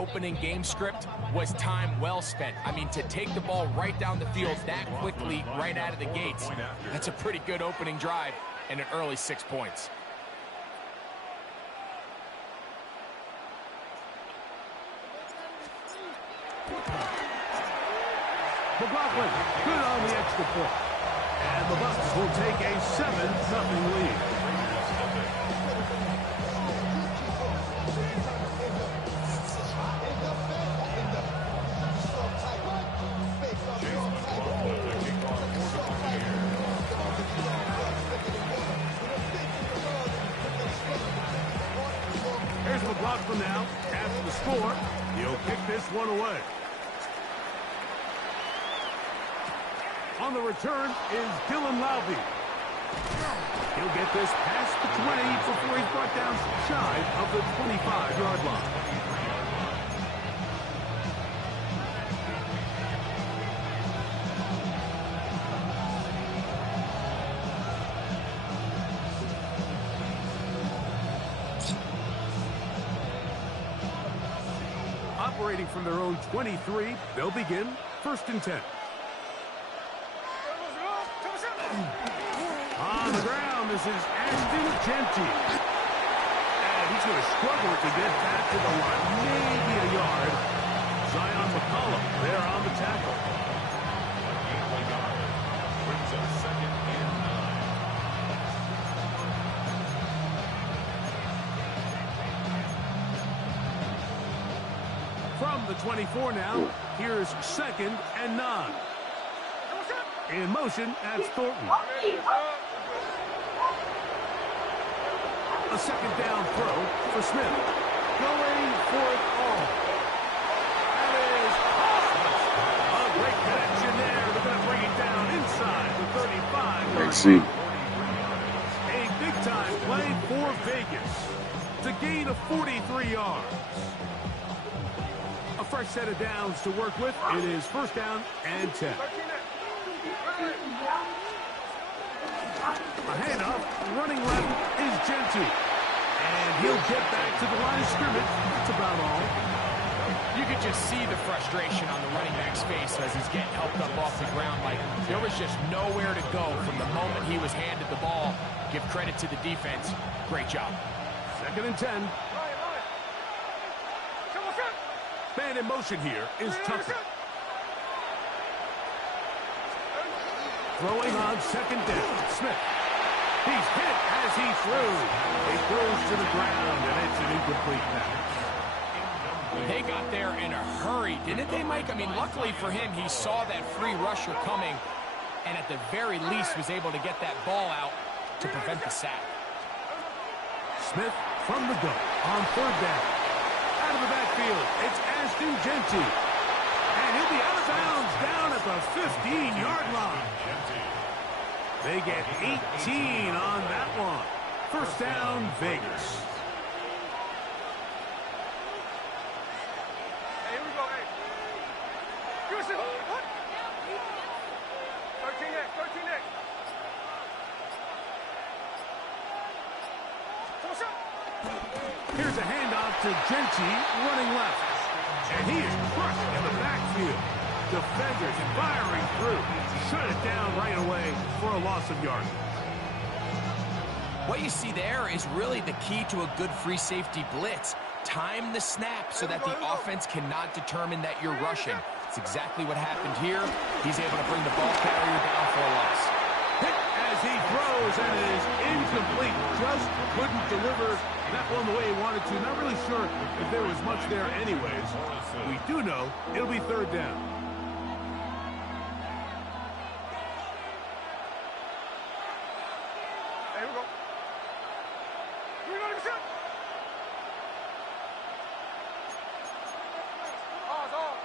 opening game script was time well spent. I mean, to take the ball right down the field that quickly, right out of the gates, that's a pretty good opening drive and an early 6 points. McLaughlin, good on the extra point. And the Bucks will take a 7-0 lead. Here's McLaughlin now. After the score, he'll kick this one away. On the return is Dylan Lowby. He'll get this past the 20 before he's brought down shy of the 25-yard line. Operating from their own 23, they'll begin 1st and 10. On the ground, this is Ashton Genty. And he's going to struggle to get back to the line, maybe a yard. Zion McCollum there on the tackle. Brings up 2nd and 9. From the 24 now, here's 2nd and 9. In motion, that's Thornton. A 2nd down throw for Smith. Going for it all. That is a great connection there. They're going to bring it down inside the 35. Let's see. A big-time play for Vegas. To gain of 43 yards. A fresh set of downs to work with. It is 1st down and 10. A handoff, running left is Genty. And he'll get back to the line of scrimmage. That's about all. You could just see the frustration on the running back's face as he's getting helped up off the ground. Like, there was just nowhere to go from the moment he was handed the ball. Give credit to the defense. Great job. 2nd and 10. Man in motion here is Tucker. Throwing on 2nd down, Smith. He's hit as he threw. He throws to the ground, and it's an incomplete pass. They got there in a hurry, didn't they, Mike? I mean, luckily for him, he saw that free rusher coming, and at the very least was able to get that ball out to prevent the sack. Smith from the gun on 3rd down. Out of the backfield, it's Ashton Genty. And he'll be out of bounds down at the 15-yard line. They get 18 on that one. 1st down, Vegas. Hey, here we go, hey. Houston, what? 13 next, 13 next. Here's a handoff to Genty, running left. And he is crushed in the backfield. Defenders firing through. Shut it down right away for a loss of yardage. What you see there is really the key to a good free safety blitz. Time the snap so that the offense cannot determine that you're rushing. It's exactly what happened here. He's able to bring the ball carrier down for a loss. Hit as he throws, and it is incomplete. Just couldn't deliver that one the way he wanted to. Not really sure if there was much there anyways. We do know it'll be 3rd down. Here we go. Here we go, nigga, shot. Pause, off.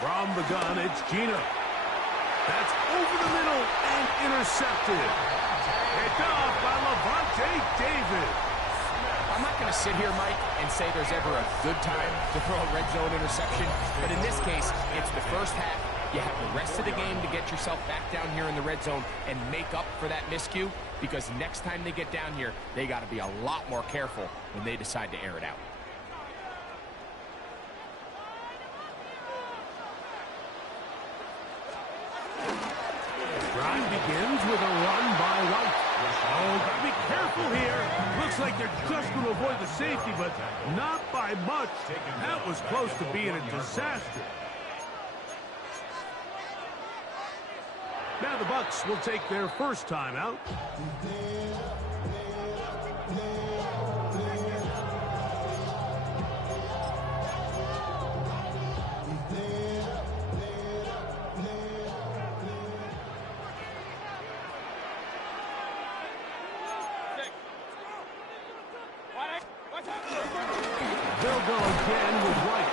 From the gun, it's Gino. That's over the middle and intercepted. Picked off by Levante David. I'm not going to sit here, Mike, and say there's ever a good time to throw a red zone interception, but in this case, it's the first half. You have the rest of the game to get yourself back down here in the red zone and make up for that miscue, because next time they get down here, they got to be a lot more careful when they decide to air it out. begins with a run by White. Oh, gotta be careful here. Looks like they're just going to avoid the safety, but not by much. That was close to being a disaster. Now the Bucs will take their first timeout. They'll go again with White,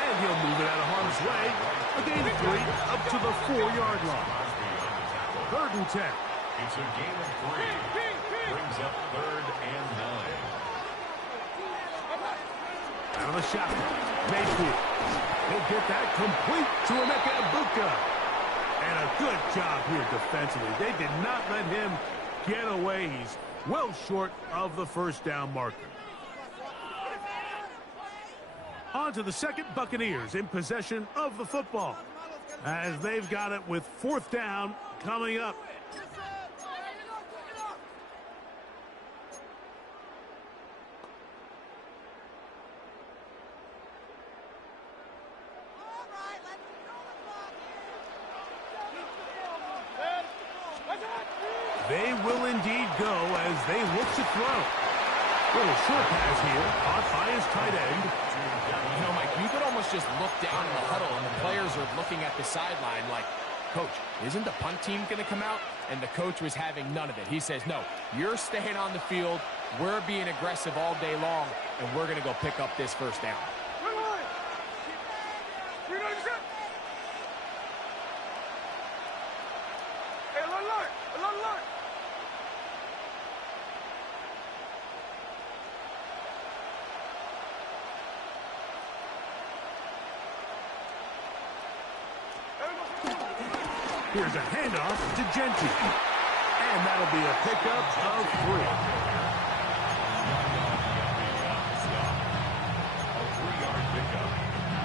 and he'll move it out of harm's way. A gain of 3 up to the 4-yard line. 3rd and 10. It's a gain of 3. Brings up 3rd and 9. Out of the shotgun, Mayfield. He'll get that complete to Emeka Egbuka. And a good job here defensively. They did not let him get away. He's well short of the first down marker. On to the second, Buccaneers in possession of the football, as they've got it with 4th down coming up. They will indeed go as they look to throw. Little short pass here, caught by his tight end. You know, Mike, you could almost just look down in the huddle, and the players are looking at the sideline like, Coach, isn't the punt team going to come out? And the coach was having none of it. He says, no, you're staying on the field. We're being aggressive all day long, and we're going to go pick up this first down. Here's a handoff to Genti. And that'll be a pickup of 3. A 3-yard pickup.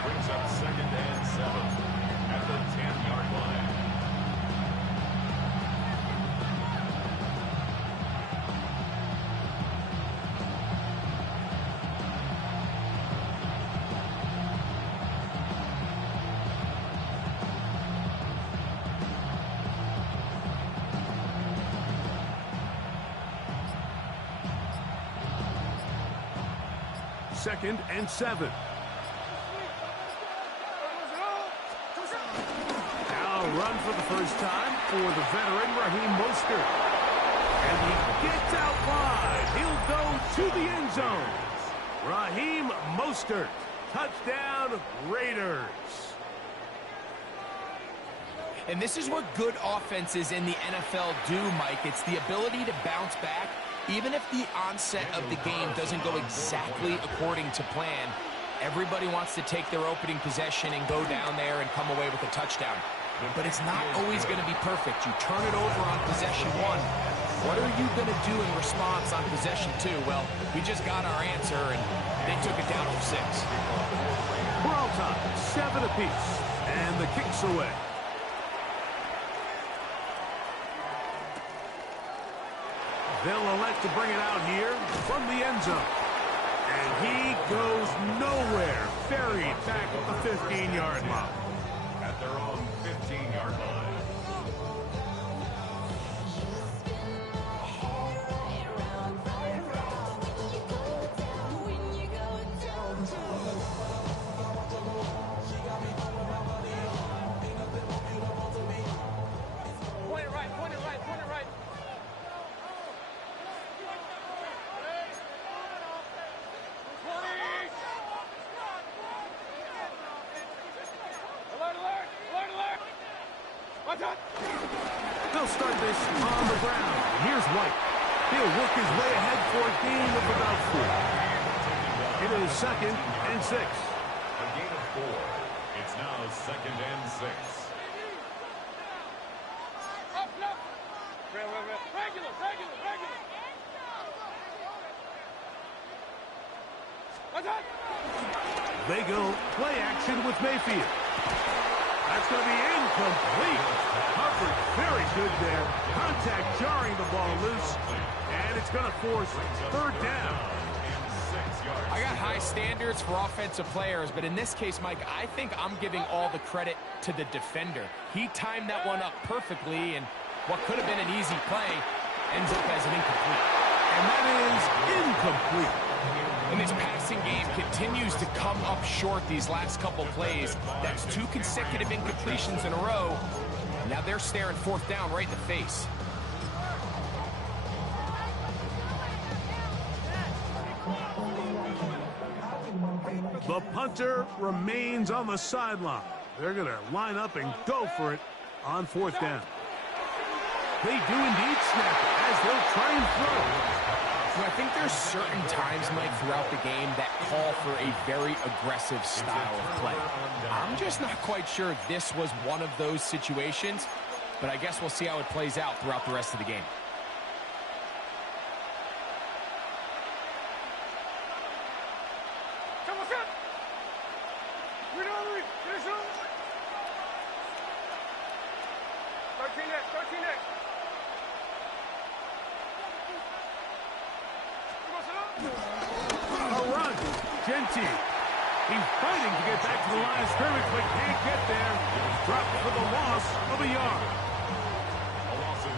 Brings up 2nd and 7 at the 10-yard line. Second and 7. Now run for the first time for the veteran Raheem Mostert. And he gets out wide. He'll go to the end zone. Raheem Mostert. Touchdown, Raiders. And this is what good offenses in the NFL do, Mike. It's the ability to bounce back. Even if the onset of the game doesn't go exactly according to plan, everybody wants to take their opening possession and go down there and come away with a touchdown. But it's not always going to be perfect. You turn it over on possession 1. What are you going to do in response on possession 2? Well, we just got our answer, and they took it down for 6. We're all time, 7 apiece, and the kick's away. They'll elect to bring it out here from the end zone. And he goes nowhere. Buried back at the 15-yard line. At their own 15-yard line. Point it right, point it right, point it right. They'll start this on the ground. Here's White. He'll work his way ahead for a gain of about 4. It is 2nd and 6. A gain of 4. It's now 2nd and 6. They go play action with Mayfield. That's going to be incomplete. Covered very good there. Contact jarring the ball loose. And it's going to force third down. I got high standards for offensive players, but in this case, Mike, I think I'm giving all the credit to the defender. He timed that one up perfectly, and what could have been an easy play ends up as an incomplete. And that is incomplete. And this passing game continues to come up short these last couple plays. That's 2 consecutive incompletions in a row. Now they're staring fourth down right in the face. The punter remains on the sideline. They're going to line up and go for it on fourth down. They do indeed snap it as they'll try and throw. I think there's certain times, Mike, throughout the game that call for a very aggressive style of play. I'm just not quite sure this was one of those situations, but I guess we'll see how it plays out throughout the rest of the game. He's fighting to get back to the line of scrimmage, but can't get there. Dropped for the loss of a yard.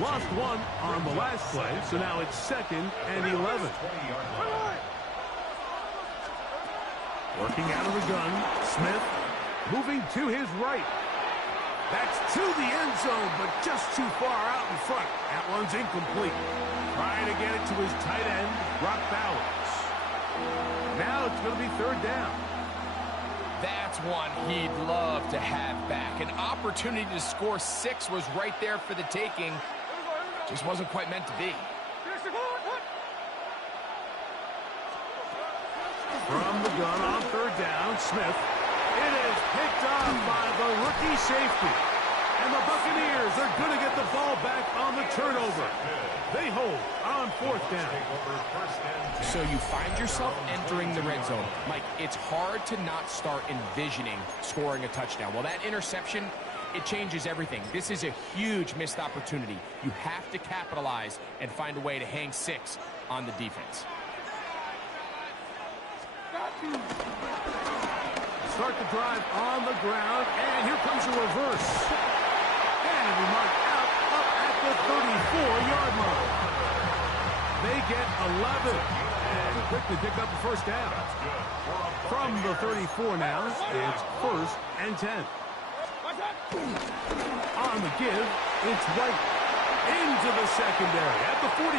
Lost one on the last play, so now it's 2nd and 11. Working out of the gun, Smith moving to his right. That's to the end zone, but just too far out in front. That one's incomplete. Trying to get it to his tight end, Brock Bowers. Now it's going to be third down. That's one he'd love to have back. An opportunity to score 6 was right there for the taking. Just wasn't quite meant to be. From the gun on third down, Smith. It is picked up by the rookie safety. And the Buccaneers are going to get the ball back on the turnover. They hold on fourth down. So you find yourself entering the red zone. Mike, it's hard to not start envisioning scoring a touchdown. Well, that interception, it changes everything. This is a huge missed opportunity. You have to capitalize and find a way to hang 6 on the defense. Start the drive on the ground, and here comes a reverse. And we mark out up at the 34-yard line. They get 11 and quickly pick up the first down. From the 34 now, it's 1st and 10. On the give, it's White into the secondary at the 45.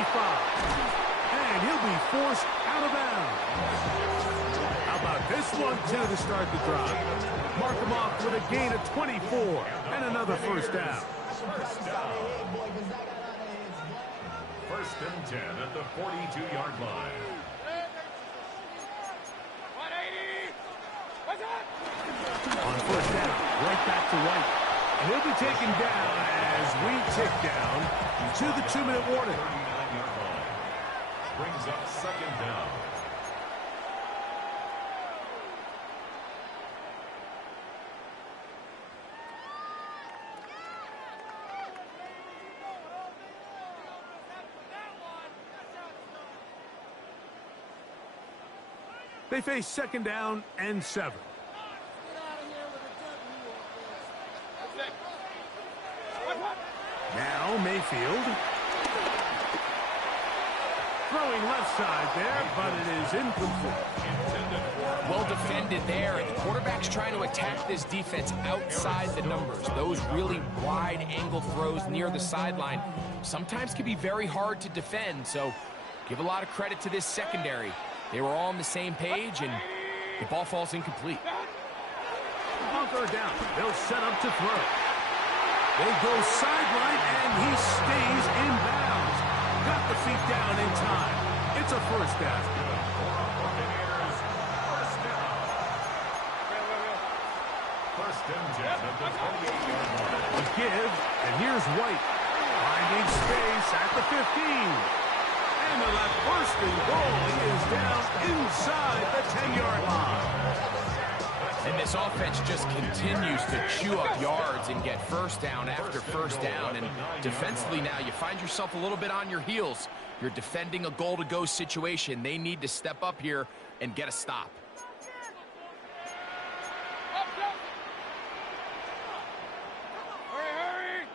And he'll be forced out of bounds. How about this one, too, to start the drive? Mark him off with a gain of 24 and another first down. 1st and 10 at the 42-yard line. On first down, right back to White. And he'll be taken down as we tick down to the 2-minute warning. 39-yard line. Brings up 2nd down. They face 2nd down and 7. Now Mayfield. Throwing left side there, but it is incomplete. Well defended there, and the quarterback's trying to attack this defense outside the numbers. Those really wide angle throws near the sideline sometimes can be very hard to defend, so give a lot of credit to this secondary. They were all on the same page, and the ball falls incomplete. On third down, they'll set up to throw. They go sideline, and he stays in bounds. Got the feet down in time. It's a first down. First and 10 at the 28-yard line. A give, and here's White. Finding space at the 15. And the left first and goal is down inside the 10-yard line. And this offense just continues to chew up yards and get first down after first down. And defensively now, you find yourself a little bit on your heels. You're defending a goal-to-go situation. They need to step up here and get a stop. Hurry!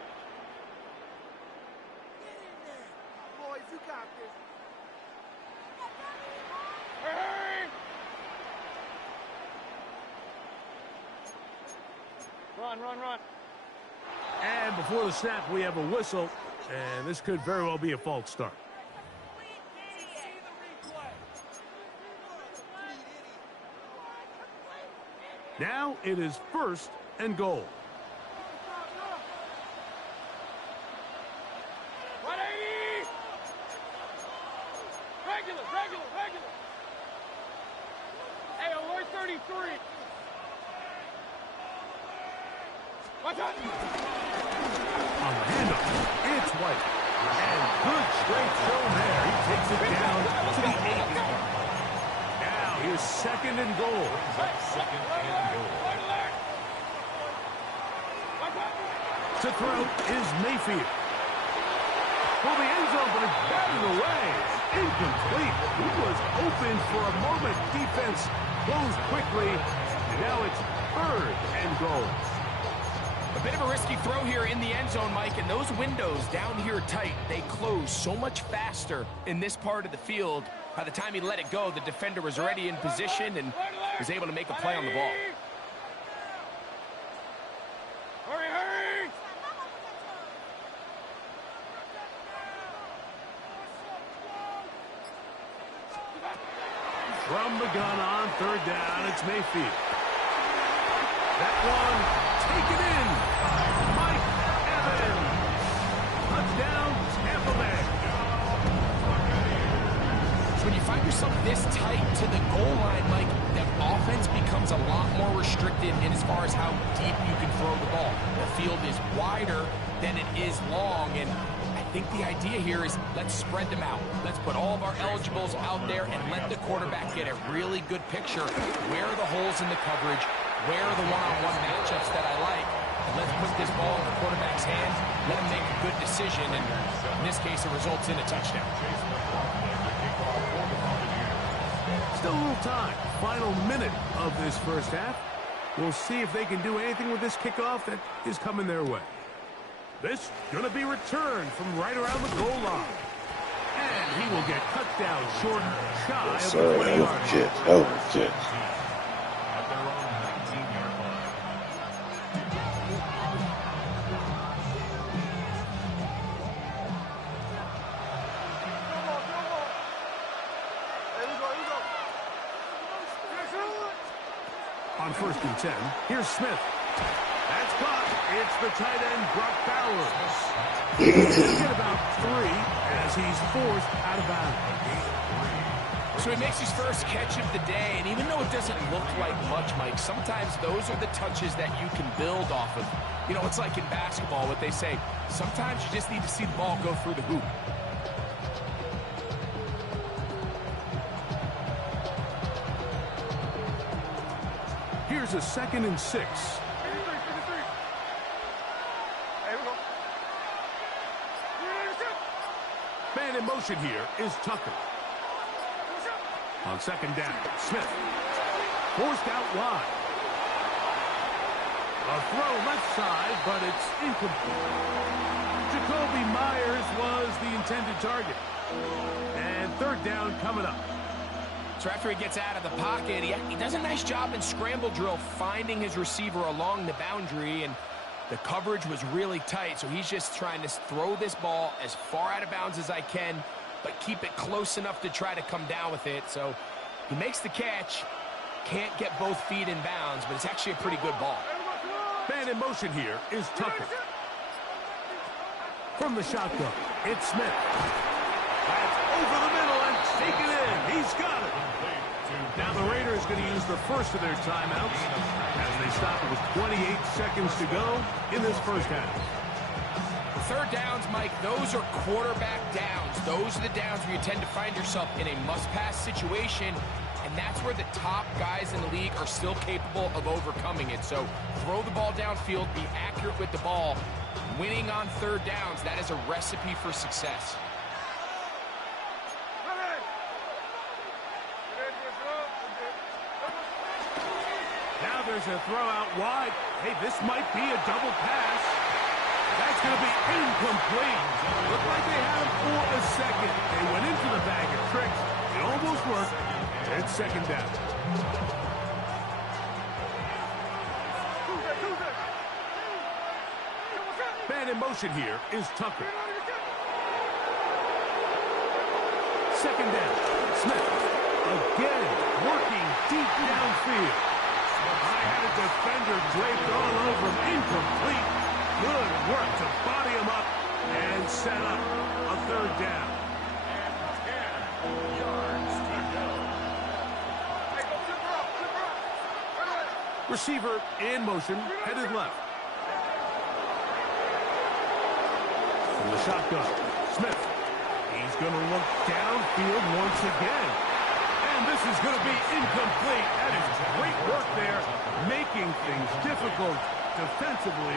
Boys, you got this. Hurry! Run. And before the snap, we have a whistle, and this could very well be a false start. Now it is 1st and goal. 180! Regular. Hey, alert 33. Watch out! On the handoff, it's White. And good straight throw there. He takes it down to the 8. Now here's 2nd and goal. Second and goal. To throw is Mayfield. Well, the end zone, but it's batted away. Incomplete. He was open for a moment. Defense closed quickly. And now it's 3rd and goal. A bit of a risky throw here in the end zone, Mike, and those windows down here tight, they close so much faster in this part of the field. By the time he let it go, the defender was already in position and was able to make a play on the ball. Hurry! From the gun on 3rd down, it's Mayfield. That one taken in. Mike Evans. Touchdown, Tampa Bay. So when you find yourself this tight to the goal line, Mike, the offense becomes a lot more restricted in as far as how deep you can throw the ball. The field is wider than it is long, and I think the idea here is let's spread them out. Let's put all of our eligibles out there and let the quarterback get a really good picture. Where are the holes in the coverage? Where are the one-on-one matchups that I like? And let's put this ball in the quarterback's hands, let him make a good decision, and in this case, it results in a touchdown. Still a little time. Final minute of this first half. We'll see if they can do anything with this kickoff that is coming their way. This going to be returned from right around the goal line. And he will get cut down short, shy of the 20-yard line. At their own 19-yard line. On 1st and 10, here's Smith. That's caught. It's the tight end, Brock Bowers. He'll get about 3 as he's forced out of bounds. So he makes his first catch of the day, and even though it doesn't look like much, Mike, sometimes those are the touches that you can build off of. You know, it's like in basketball, what they say, sometimes you just need to see the ball go through the hoop. Here's a 2nd and 6. Man in motion here is Tucker. On 2nd down, Smith. Forced out wide. A throw left side, but it's incomplete. Jacoby Myers was the intended target. And 3rd down coming up. So after he gets out of the pocket, he does a nice job in scramble drill finding his receiver along the boundary, and the coverage was really tight, so he's just trying to throw this ball as far out of bounds as I can, but keep it close enough to try to come down with it. So he makes the catch, can't get both feet in bounds, but it's actually a pretty good ball. Man in motion here is Tucker. From the shotgun, it's Smith. That's over the middle and taken in. He's got it. Now the Raiders going to use the first of their timeouts as they stop it with 28 seconds to go in this first half. 3rd downs, Mike, those are quarterback downs. Those are the downs where you tend to find yourself in a must-pass situation, and and that's where the top guys in the league are still capable of overcoming it. So throw the ball downfield, be accurate with the ball. Winning on third downs, that is a recipe for success. Now there's a throw out wide. Hey, this might be a double pass. That's going to be incomplete. Looked like they had him for a second. They went into the bag of tricks. It almost worked. It's second down. Man in motion here is Tucker. Second down. Smith again working deep downfield. I had a defender draped all over him. Incomplete. Good work to body him up and set up a third down. And 10 yards to go. Receiver in motion, headed left. From the shotgun, Smith. He's going to look downfield once again. And this is going to be incomplete. That is great work there, making things difficult defensively.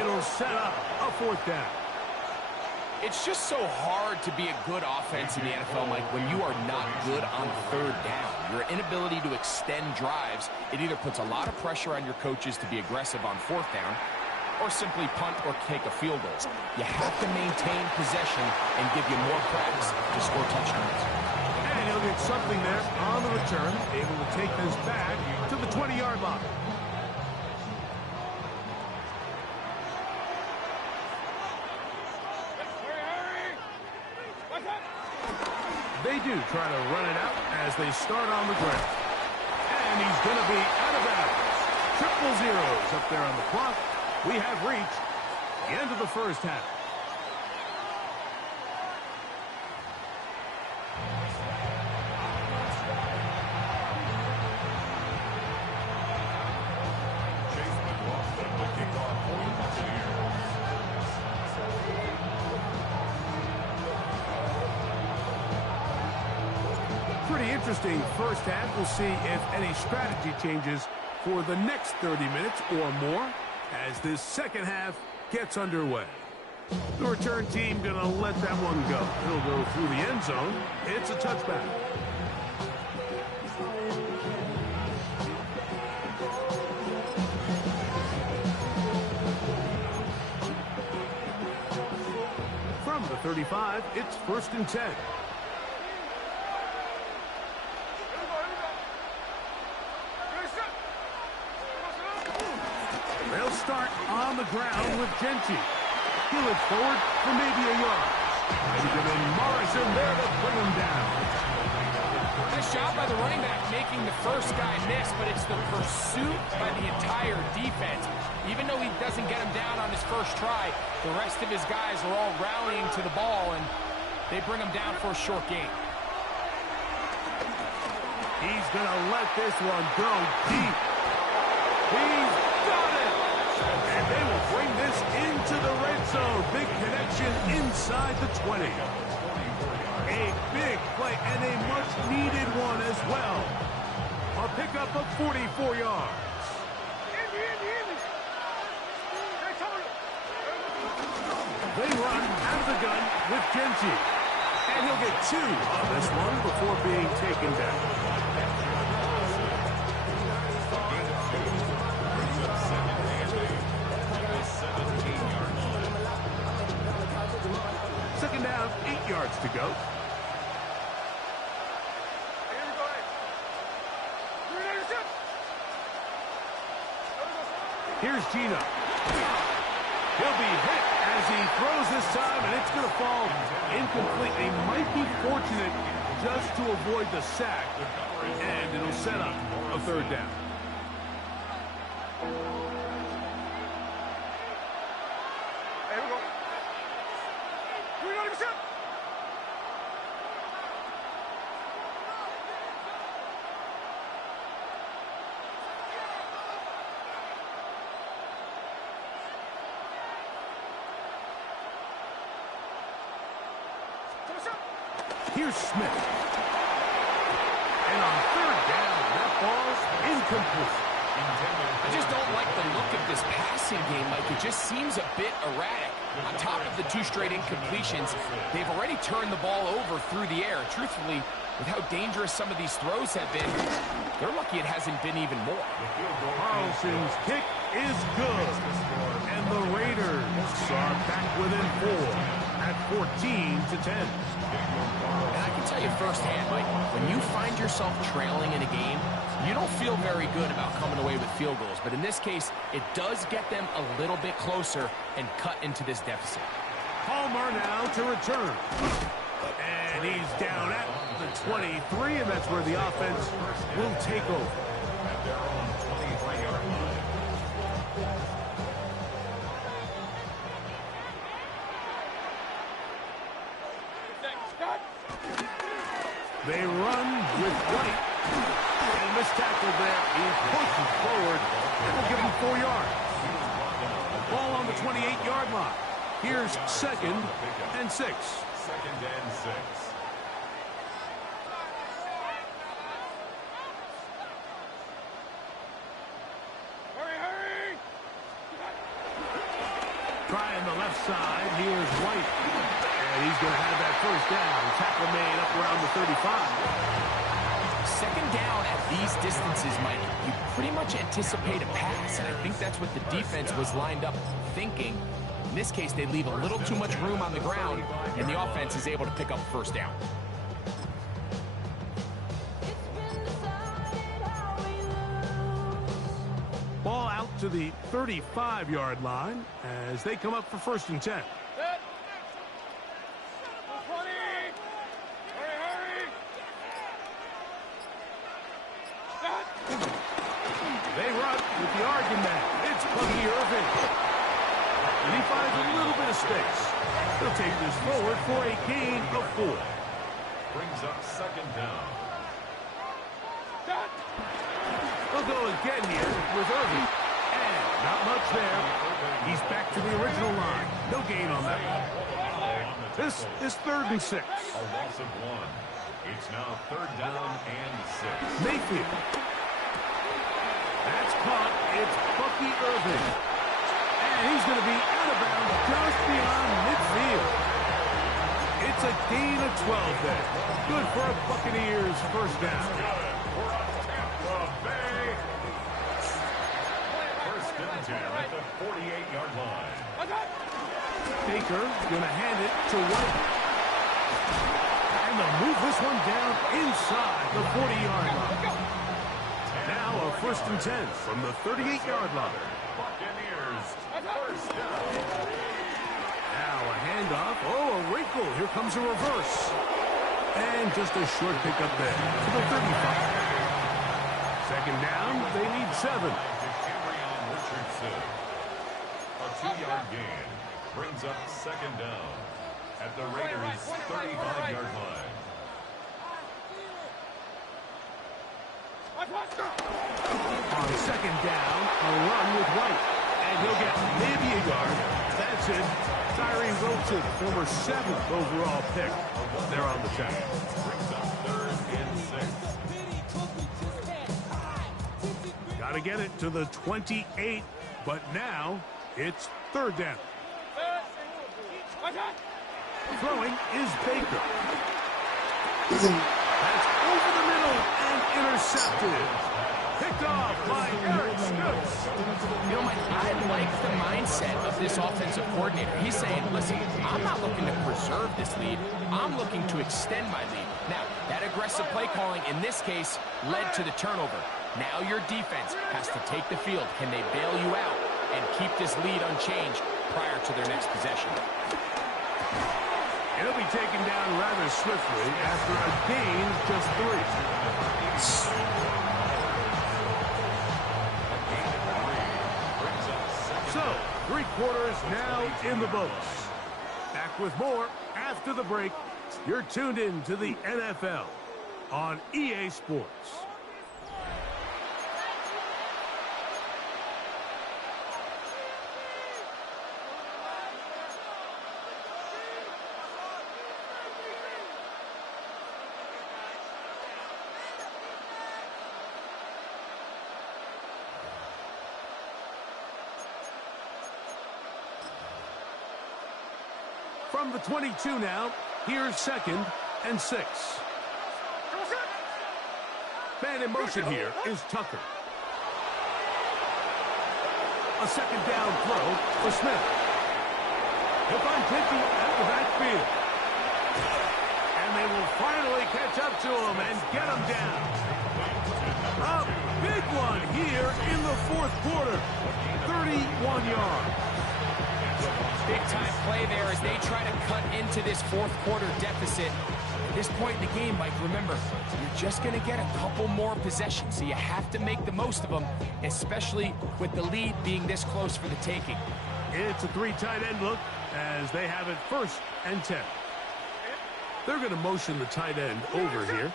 It'll set up a fourth down. It's just so hard to be a good offense in the NFL, Mike, when you are not good on third down. Your inability to extend drives, it either puts a lot of pressure on your coaches to be aggressive on fourth down or simply punt or take a field goal. You have to maintain possession and give you more practice to score touchdowns. And he'll get something there on the return, able to take this back to the 20-yard line. They do try to run it out as they start on the ground. And he's going to be out of bounds. Triple zeros up there on the clock. We have reached the end of the first half. Chase lost on the kickoff point here. Pretty interesting first half. We'll see if any strategy changes for the next 30 minutes or more as this second half gets underway. The return team going to let that one go. It'll go through the end zone. It's a touchback. From the 35, it's 1st and 10. They'll start on the ground with Genty. He'll look forward for maybe a yard. And then Morrison there to bring him down. Nice job by the running back making the first guy miss, but it's the pursuit by the entire defense. Even though he doesn't get him down on his first try, the rest of his guys are all rallying to the ball, and they bring him down for a short gain. He's going to let this one go deep. He's got it! And they will bring this into the red zone. Big connection inside the 20. A big play and a much-needed one as well. A pickup of 44 yards. They run out of the gun with Genty. And he'll get 2 on this one before being taken down. Second down, 8 yards to go. Here's Gino. He'll be hit as he throws this time, and it's going to fall incomplete. They might be fortunate just to avoid the sack, and it'll set up a third down. Here's Smith. And on third incomplete. I just don't like the look of this passing game, Mike. It just seems a bit erratic. On top of the 2 straight incompletions, they've already turned the ball over through the air. Truthfully, with how dangerous some of these throws have been, they're lucky it hasn't been even more. Carlson's kick is good. And the Raiders are back within 4 at 14-10. And I can tell you firsthand, Mike, when you find yourself trailing in a game, you don't feel very good about coming away with field goals. But in this case, it does get them a little bit closer and cut into this deficit. Palmer now to return. And he's down at the 23, and that's where the offense will take over. At their own 23-yard line. They run with White. And this tackle there, he pushes forward. That will give him 4 yards. Ball on the 28-yard line. Here's 2nd and 6. 2nd and 6. Hurry! Trying the left side. Here's White. And he's going to have that first down. Tackle made up around the 35. 2nd down at these distances, Mike, you pretty much anticipate a pass, and I think that's what the defense was lined up thinking. In this case, they leave a little too much room on the ground, and the offense is able to pick up 1st down. Ball out to the 35-yard line as they come up for 1st and 10. They run with the argument. It's Buggy Irving. And he finds a little bit of space. They'll take this forward for a gain of 4. Brings up 2nd down. They'll go again here with Irving. And not much there. He's back to the original line. No gain on that one. This is 3rd and 6. A loss of 1. It's now 3rd down and 6. Mayfield. That's caught. It's Bucky Irving. And he's going to be out of bounds just beyond midfield. It's a gain of 12 there. Good for a Buccaneers 1st down. For a Tampa Bay. 1st and 10 at the 48-yard line. Baker going to hand it to White. And they'll move this one down inside the 40-yard line. Now a 1st and 10 from the 38-yard line. Buccaneers 1st down. Now a handoff. Oh, a wrinkle. Here comes a reverse. And just a short pickup there to the 35. 2nd down. They need 7. Cameron Richardson. A 2-yard gain. Brings up 2nd down at the Raiders' 35-yard line. On 2nd down, a run with White. And he'll get maybe a yard. That's it. Tyree Wilson, former 7th overall pick. They're on the tackle. Brings up 3rd and 6. Got to get it to the 28, but now it's 3rd down. Throwing is Baker. That's over the middle and intercepted. Picked off by Eric Stokes. You know, Mike, I like the mindset of this offensive coordinator. He's saying, listen, I'm not looking to preserve this lead. I'm looking to extend my lead. Now, that aggressive play calling in this case led to the turnover. Now your defense has to take the field. Can they bail you out and keep this lead unchanged prior to their next possession? It'll be taken down rather swiftly after a gain of just 3. So, 3 quarters now in the books. Back with more after the break. You're tuned in to the NFL on EA Sports. From the 22 now, here's 2nd and 6. Man in motion here is Tucker. A 2nd down throw for Smith. He'll find Genty at the backfield. And they will finally catch up to him and get him down. A big one here in the 4th quarter. 31 yards. Big-time play there as they try to cut into this 4th quarter deficit. At this point in the game, Mike, remember, you're just going to get a couple more possessions, so you have to make the most of them, especially with the lead being this close for the taking. It's a 3 tight end look as they have it 1st and 10. They're going to motion the tight end over here.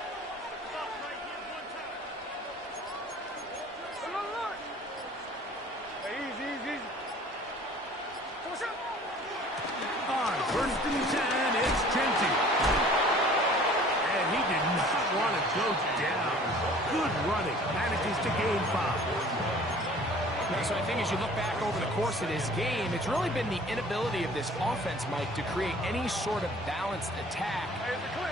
On 1st and 10, it's Genty. And he did not want to go down. Good running. Manages to gain 5. So I think as you look back over the course of this game, it's really been the inability of this offense, Mike, to create any sort of balanced attack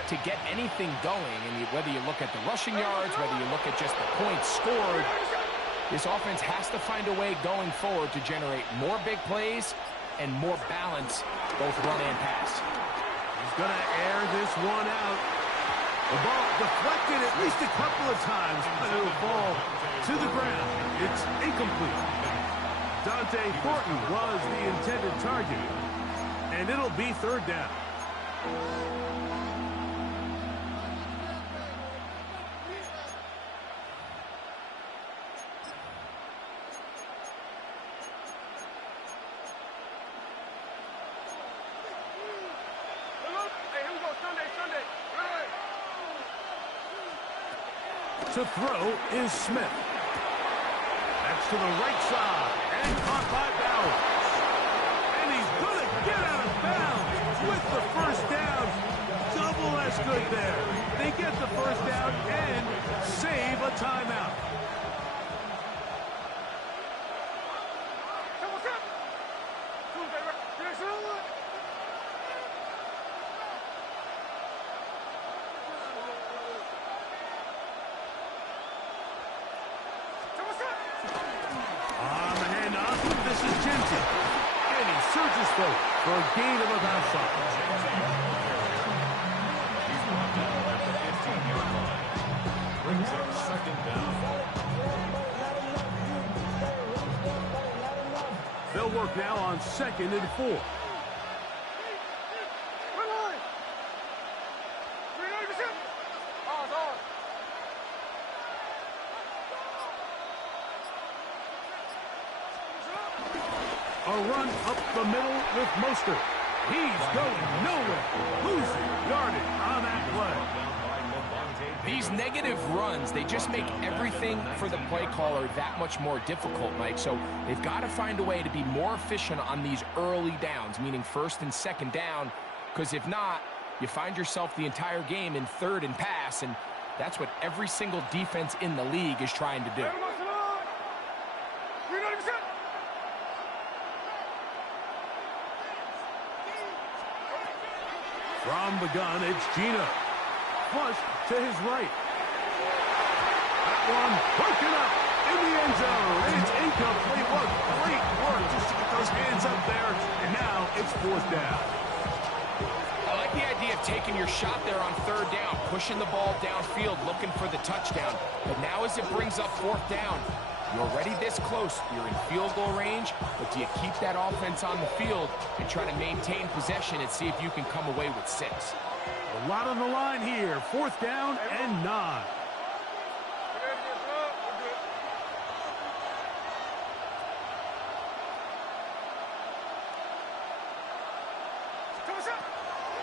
to get anything going. And whether you look at the rushing yards, whether you look at just the points scored, this offense has to find a way going forward to generate more big plays and more balance, both run and pass. He's going to air this one out. The ball deflected at least a couple of times, but it'll fall to the ground. It's incomplete. Dante Thornton was the intended target, and it'll be 3rd down. To throw is Smith. That's to the right side and caught by Bowers. And he's going to get out of bounds with the 1st down. Double as good there. They get the 1st down and save a timeout. For a gain of about 5. He's brought down at the 15-yard line. Brings up 2nd down. They'll work now on 2nd and 4. A run up the middle with Mostert. He's going nowhere. Losing yardage on that play. These negative runs, they just make everything for the play caller that much more difficult, Mike. So they've got to find a way to be more efficient on these early downs, meaning 1st and 2nd down, because if not, you find yourself the entire game in 3rd and pass, and that's what every single defense in the league is trying to do. From the gun, it's Gino. Flush to his right. That one broken up in the end zone. And it's incomplete. What great work just to get those hands up there. And now it's 4th down. I like the idea of taking your shot there on 3rd down, pushing the ball downfield, looking for the touchdown. But now as it brings up 4th down, you're already this close. You're in field goal range, but do you keep that offense on the field and try to maintain possession and see if you can come away with 6? A lot on the line here. 4th down and 9.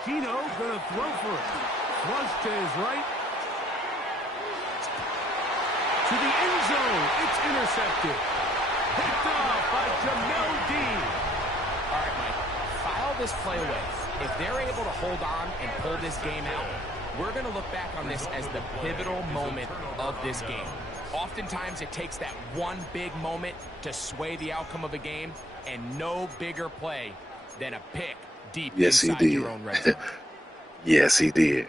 Gino gonna throw for it. Flush to his right. To the end zone. It's intercepted. Picked off by Jamel Dean. All right, Mike. File this play away. If they're able to hold on and pull this game out, we're going to look back on this as the pivotal moment of this game. Oftentimes, it takes that one big moment to sway the outcome of a game, and no bigger play than a pick deep Yes, he inside did. your own red zone. Yes, he did.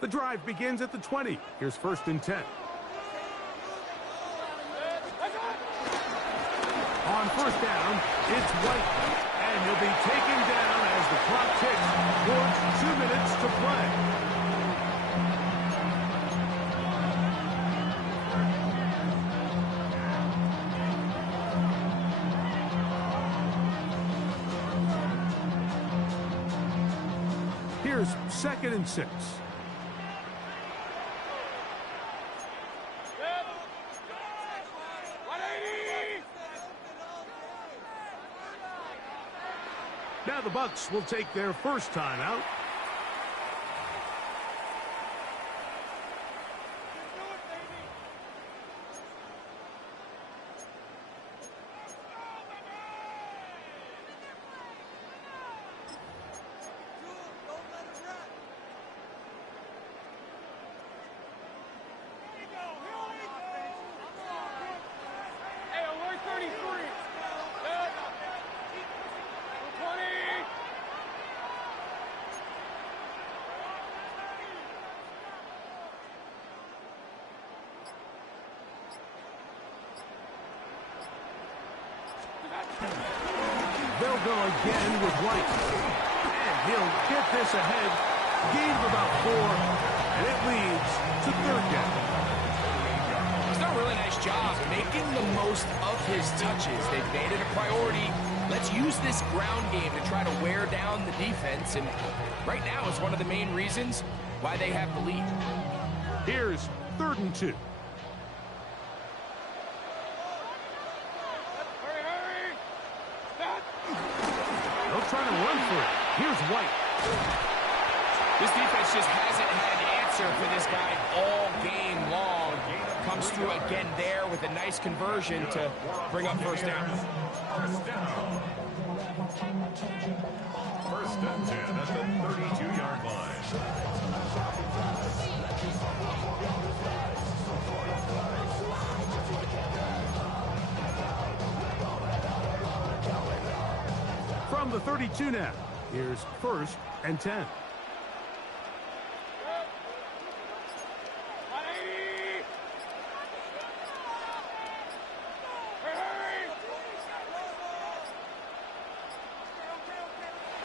The drive begins at the 20. Here's 1st and 10. On 1st down, it's White. And he'll be taken down as the clock ticks towards 2 minutes to play. Here's 2nd and 6. Now the Bucs will take their first timeout. They'll go again with White. And he'll get this ahead. Gain of about 4. And it leads to 3rd down. He's done a really nice job making the most of his touches. They've made it a priority. Let's use this ground game to try to wear down the defense. And right now it's one of the main reasons why they have the lead. Here's 3rd and 2. They'll try to run for it. Here's White. This defense just hasn't had an answer for this guy all game long. Comes through again there with a nice conversion to bring up 1st down. 1st and 10 at the 32-yard line. From the 32 now. Here's 1st and 10.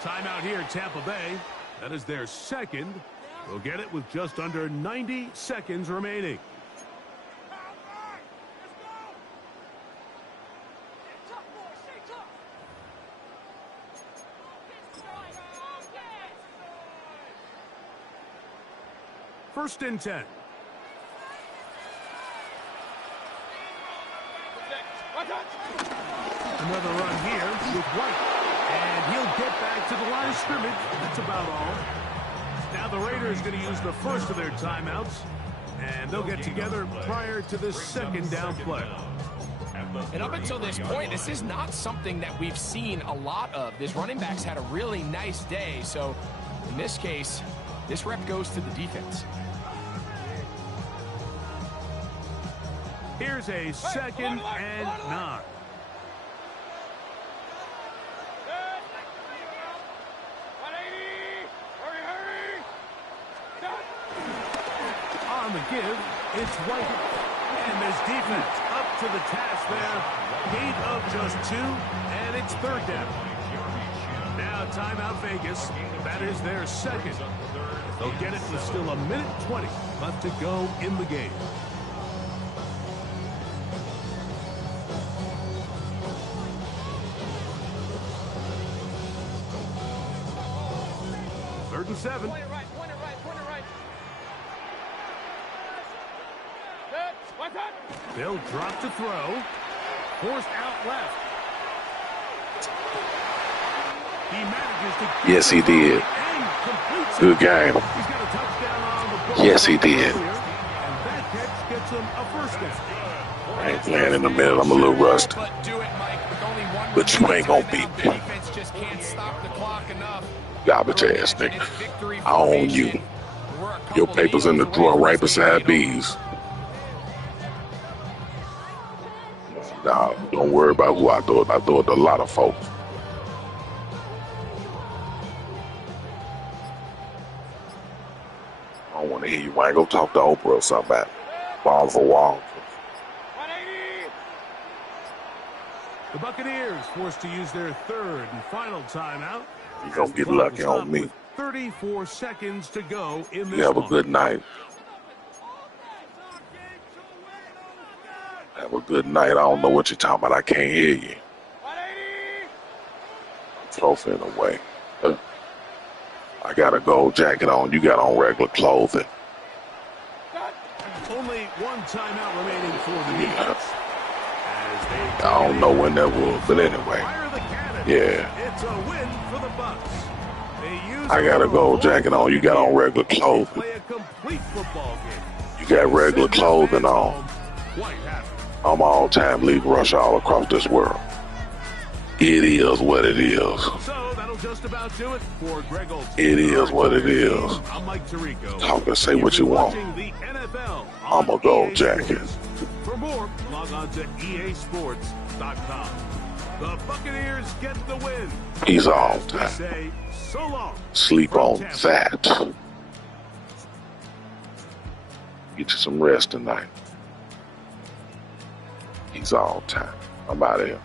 Timeout here at Tampa Bay. That is their 2nd. They'll get it with just under 90 seconds remaining. First and 10. Another run here with White. And he'll get back to the line of scrimmage. That's about all. Now the Raiders going to use the first of their timeouts. And they'll get together prior to this 2nd down play. And up until this point, this is not something that we've seen a lot of. This running back's had a really nice day. So in this case, this rep goes to the defense. Here's a 2nd and 9. On the give, it's White. And this defense up to the task there. Gain of just 2, and it's 3rd down. Now timeout Vegas. That is their 2nd. They'll get it with still 1:20 left to go in the game. Third and 7. Point it right. They'll drop to throw. Forced out left. He manages to... Yes, he did. Good game. He's got a touchdown on the ball. Yes, he did. And that catch gets him a 1st down. I ain't playing in the middle. I'm a little rusty. But do it, Mike, with only one But you ain't gonna beat timeout, the me. defense just can't stop the clock enough. Garbage ass nigga. I own you. Your paper's in the drawer right beside B's. Nah, don't worry about who I throw it. I throw it to a lot of folks. I don't want to hear you. I ain't gonna talk to Oprah or something about ball for wall. 180. The Buccaneers forced to use their third and final timeout. You gonna get Clock lucky will on stop me. with 34 seconds to go in this You have a one. good night. Have a good night. I don't know what you're talking about. I can't hear you. 180. Trophy in a way. I got a gold jacket on. You got on regular clothing. Only one timeout remaining for the Eagles. I don't know when that was, but anyway. Yeah. It's a win for the Bucks. I got a gold jacket on. You got on regular clothing. Play a complete football game. You got regular clothing on. I'm all-time league rusher all across this world. It is what it is. So that'll just about do it for Greg Olsen. It is what it is. I'm Mike Tirico. Talk and say what you want. I'm a gold jacket. For more, log on to EASports.com. The Buccaneers get the win. He's all We time. say so long. Sleep from on Tampa. that. Get you some rest tonight. He's all time. I'm out of here.